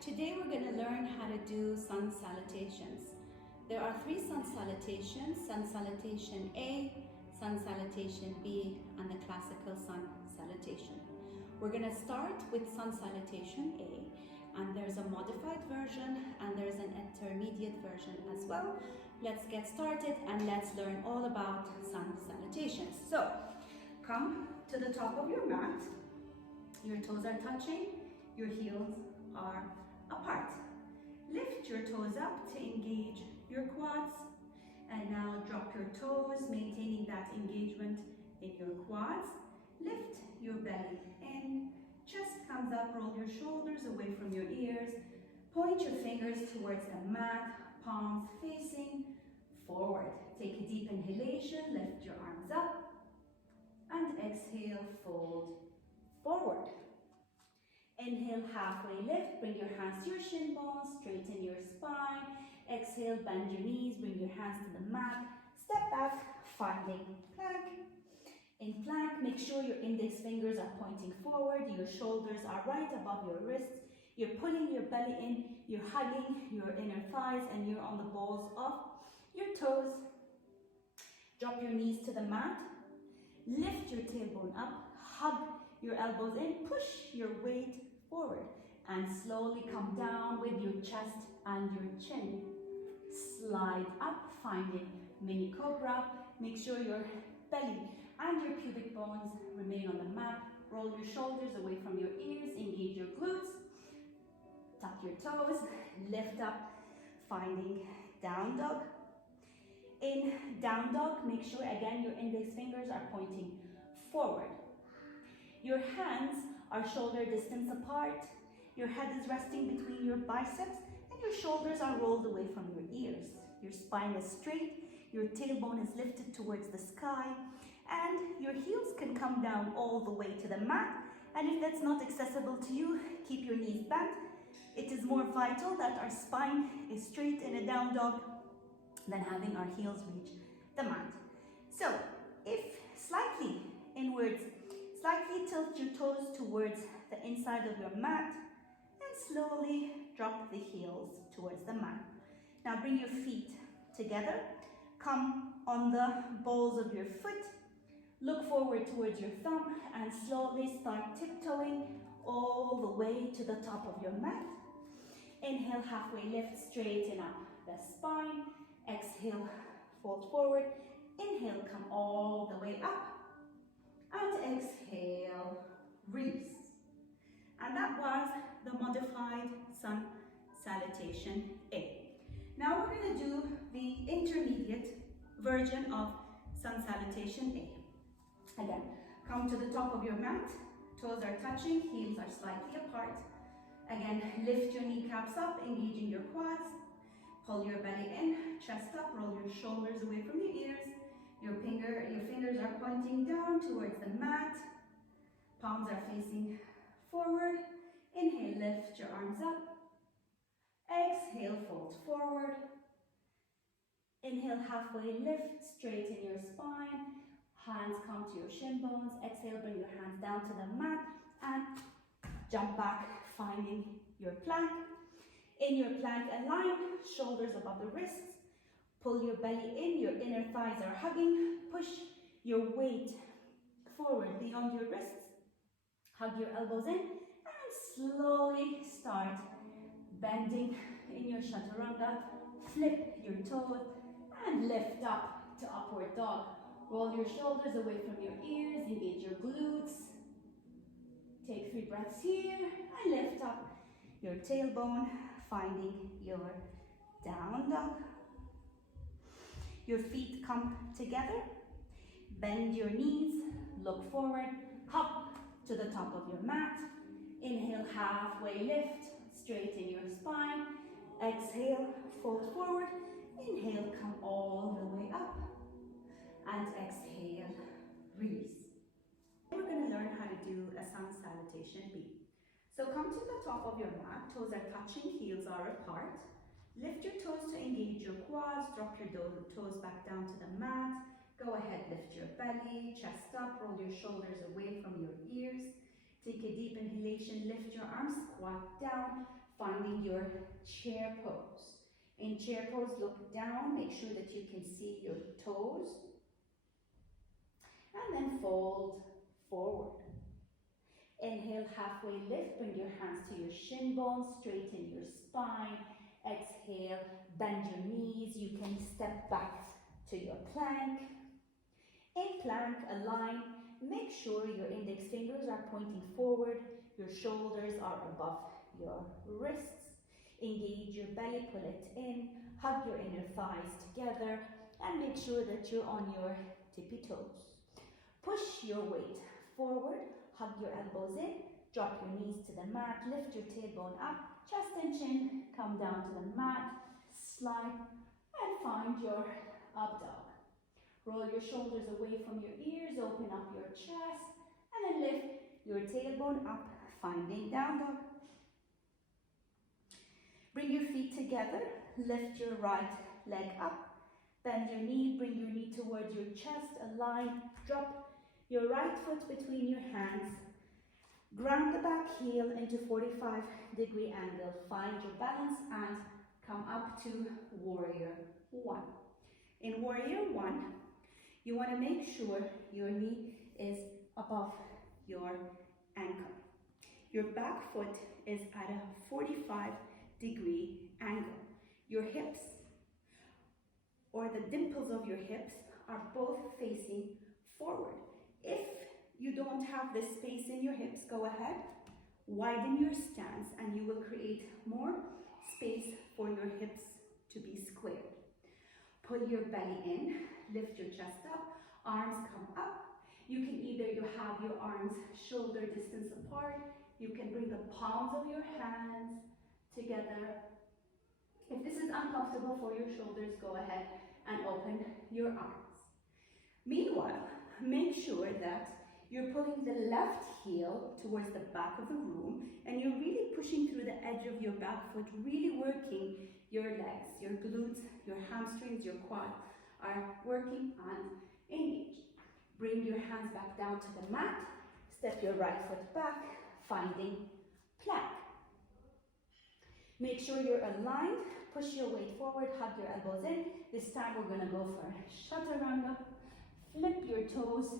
today we're going to learn how to do sun salutations. There are 3 sun salutations: sun salutation A, sun salutation B, and the classical sun salutation. We're going to start with sun salutation A, and there's a modified version and there's an intermediate version as well. Let's get started and let's learn all about sun salutations. So, come to the top of your mat. Your toes are touching, your heels are apart. Lift your toes up to engage your quads, and now drop your toes, maintaining that engagement in your quads. Lift your belly in, chest comes up, roll your shoulders away from your ears, point your fingers towards the mat, palms facing forward. Take a deep inhalation, lift your arms up, and exhale, fold forward. Inhale, halfway lift, bring your hands to your shin bones, straighten your spine. Exhale, bend your knees, bring your hands to the mat, step back, finding plank. In plank, make sure your index fingers are pointing forward, your shoulders are right above your wrists, you're pulling your belly in, you're hugging your inner thighs, and you're on the balls of your toes. Drop your knees to the mat, lift your tailbone up, hug your elbows in, push your weight forward, and slowly come down with your chest and your chin. Slide up, finding mini cobra. Make sure your belly and your pubic bones remain on the mat. Roll your shoulders away from your ears, engage your glutes. Tuck your toes, lift up, finding down dog. In down dog, make sure again your index fingers are pointing forward. Your hands are shoulder distance apart. Your head is resting between your biceps and your shoulders are rolled away from your ears. Your spine is straight, your tailbone is lifted towards the sky, and your heels can come down all the way to the mat. And if that's not accessible to you, keep your knees bent. It is more vital that our spine is straight in a down dog than having our heels reach the mat. So, if slightly inwards, slightly tilt your toes towards the inside of your mat and slowly drop the heels towards the mat. Now bring your feet together, come on the balls of your foot, look forward towards your thumb, and slowly start tiptoeing all the way to the top of your mat. Inhale, halfway lift, straighten up the spine. Exhale, fold forward. Inhale, come all the way up. And exhale, release. And that was the modified sun salutation A. Now we're going to do the intermediate version of sun salutation A. Again, come to the top of your mat, toes are touching, heels are slightly apart. Again, lift your kneecaps up, engaging your quads. Pull your belly in, chest up, roll your shoulders away from your ears. Your fingers are pointing down towards the mat. Palms are facing forward. Inhale, lift your arms up. Exhale, fold forward. Inhale, halfway lift, straighten your spine. Hands come to your shin bones. Exhale, bring your hands down to the mat and jump back, finding your plank. In your plank, align, shoulders above the wrists. Pull your belly in, your inner thighs are hugging. Push your weight forward beyond your wrists. Hug your elbows in and slowly start bending in your chaturanga. Flip your toes and lift up to upward dog. Roll your shoulders away from your ears, engage your glutes. Take 3 breaths here and lift up your tailbone, finding your down dog. Your feet come together, bend your knees, look forward, hop to the top of your mat. Inhale, halfway lift, straighten your spine. Exhale, fold forward. Inhale, come all the way up. And exhale, release. We're going to learn how to do a sun salutation B. So come to the top of your mat, toes are touching, heels are apart. Lift your toes to engage your quads, drop your toes back down to the mat. Go ahead, lift your belly, chest up, roll your shoulders away from your ears. Take a deep inhalation, lift your arms, squat down, finding your chair pose. In chair pose, look down, make sure that you can see your toes. And then fold forward. Inhale, halfway lift, bring your hands to your shin bones, straighten your spine. Exhale, bend your knees, you can step back to your plank. In plank, align, make sure your index fingers are pointing forward, your shoulders are above your wrists. Engage your belly, pull it in, hug your inner thighs together, and make sure that you're on your tippy toes. Push your weight forward, hug your elbows in, drop your knees to the mat, lift your tailbone up, chest and chin, come down to the mat, slide, and find your up dog. Roll your shoulders away from your ears, open up your chest, and then lift your tailbone up, finding down dog. Bring your feet together, lift your right leg up, bend your knee, bring your knee towards your chest, align, drop your right foot between your hands, ground the back heel into 45-degree angle, find your balance and come up to warrior one. In warrior one, you want to make sure your knee is above your ankle. Your back foot is at a 45-degree angle. Your hips or the dimples of your hips are both facing forward. If you don't have this space in your hips, go ahead, widen your stance and you will create more space for your hips to be squared. Pull your belly in, lift your chest up, arms come up. You can either have your arms shoulder distance apart, you can bring the palms of your hands together. If this is uncomfortable for your shoulders, go ahead and open your arms. Meanwhile, make sure that you're pulling the left heel towards the back of the room and you're really pushing through the edge of your back foot, really working your legs, your glutes, your hamstrings, your quad are working and engaged. Bring your hands back down to the mat, step your right foot back, finding plank. Make sure you're aligned, push your weight forward, hug your elbows in. This time we're gonna go for chaturanga. Flip your toes,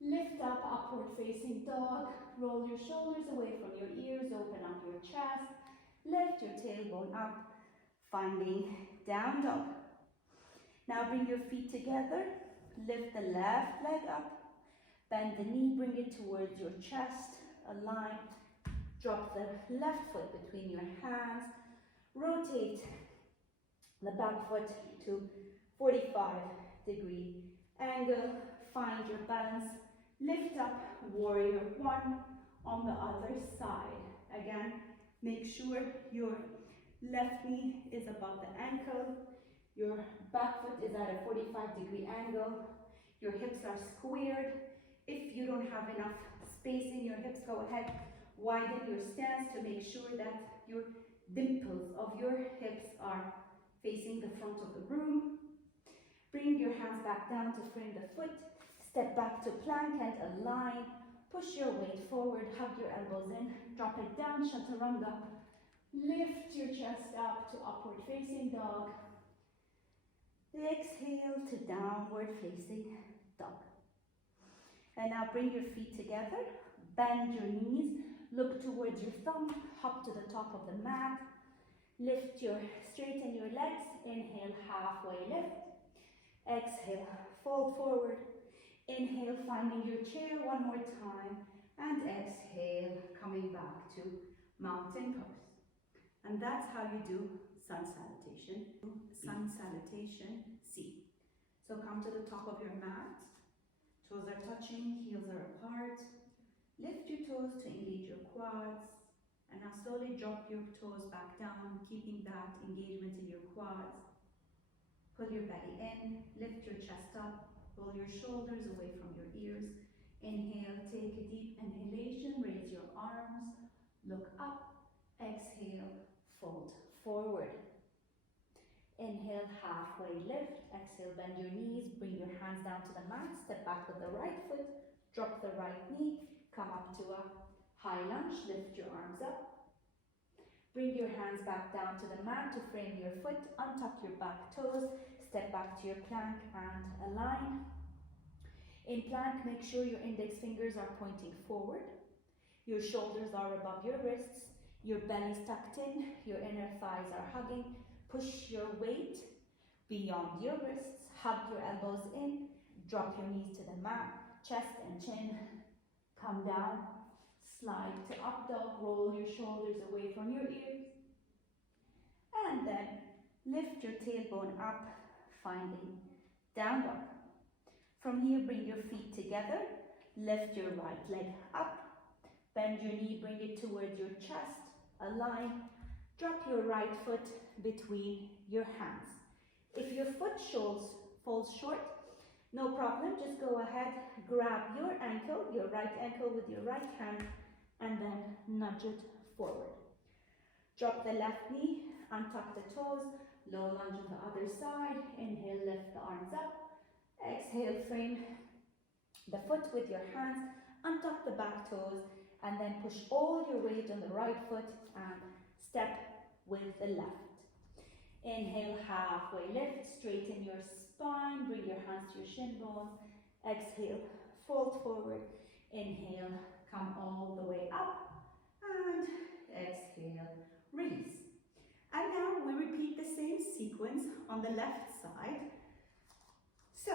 lift up, upward facing dog, roll your shoulders away from your ears, open up your chest, lift your tailbone up, finding down dog. Now bring your feet together, lift the left leg up, bend the knee, bring it towards your chest, align, drop the left foot between your hands, rotate the back foot to 45-degree angle, find your balance, lift up warrior one on the other side. Again, make sure your left knee is above the ankle, your back foot is at a 45-degree angle, your hips are squared. If you don't have enough space in your hips, go ahead, widen your stance to make sure that your dimples of your hips are facing the front of the room. Bring your hands back down to frame the foot, step back to plank and align, push your weight forward, hug your elbows in, drop it down, chaturanga, lift your chest up to upward facing dog, exhale to downward facing dog. And now bring your feet together, bend your knees, look towards your thumb, hop to the top of the mat, straighten your legs, inhale, halfway lift, exhale, fold forward, inhale, finding your chair one more time, and exhale, coming back to mountain pose. And that's how you do sun salutation, C. So come to the top of your mat, toes are touching, heels are apart, lift your toes to engage your quads, and now slowly drop your toes back down, keeping that engagement in your quads. Pull your belly in, lift your chest up, roll your shoulders away from your ears. Inhale, take a deep inhalation, raise your arms, look up, exhale, fold forward. Inhale, halfway lift, exhale, bend your knees, bring your hands down to the mat, step back with the right foot, drop the right knee, come up to a High lunge, lift your arms up. Bring your hands back down to the mat to frame your foot, untuck your back toes, step back to your plank and align. In plank, make sure your index fingers are pointing forward. Your shoulders are above your wrists, your belly's tucked in, your inner thighs are hugging. Push your weight beyond your wrists, hug your elbows in, drop your knees to the mat, chest and chin come down. Slide to up dog, roll your shoulders away from your ears. And then lift your tailbone up, finding down dog. From here, bring your feet together. Lift your right leg up. Bend your knee, bring it towards your chest. Align. Drop your right foot between your hands. If your foot falls short, no problem. Just go ahead, grab your ankle, your right ankle with your right hand, and then nudge it forward. Drop the left knee, untuck the toes, low lunge on the other side. Inhale, lift the arms up. Exhale, frame the foot with your hands, untuck the back toes, and then push all your weight on the right foot and step with the left. Inhale, halfway lift, straighten your spine, bring your hands to your shin bones. Exhale, fold forward. Inhale, come all the way up, and exhale, release. And now we repeat the same sequence on the left side. So,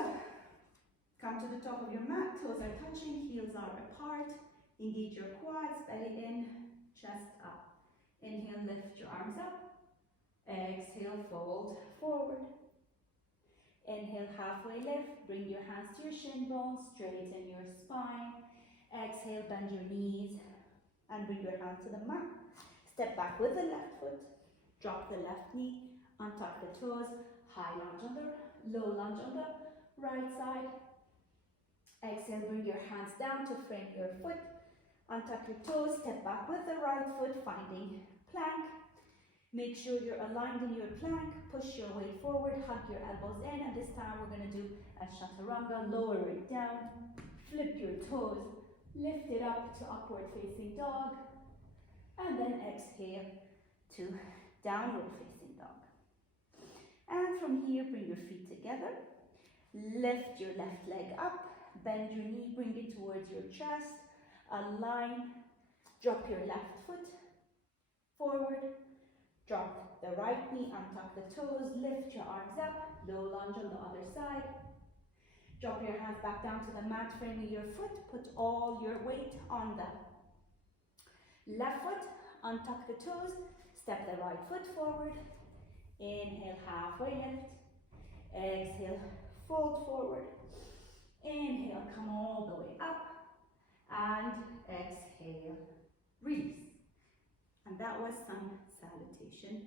come to the top of your mat, toes are touching, heels are apart. Engage your quads, belly in, chest up. Inhale, lift your arms up. Exhale, fold forward. Inhale, halfway lift, bring your hands to your shin bones, straighten your spine. Exhale, bend your knees and bring your hands to the mat. Step back with the left foot, drop the left knee, untuck the toes, high lunge on the, low lunge on the right side. Exhale, bring your hands down to frame your foot, untuck your toes, step back with the right foot, finding plank. Make sure you're aligned in your plank, push your weight forward, hug your elbows in, and this time we're going to do a chaturanga, lower it down, flip your toes, lift it up to upward facing dog, and then exhale to downward facing dog. And from here, bring your feet together, lift your left leg up, bend your knee, bring it towards your chest, align, drop your left foot forward, drop the right knee, untuck the toes, lift your arms up, low lunge on the other side. Drop your hands back down to the mat, framing your foot, put all your weight on the left foot, untuck the toes, step the right foot forward. Inhale, halfway lift. Exhale, fold forward. Inhale, come all the way up. And exhale, release. And that was sun salutation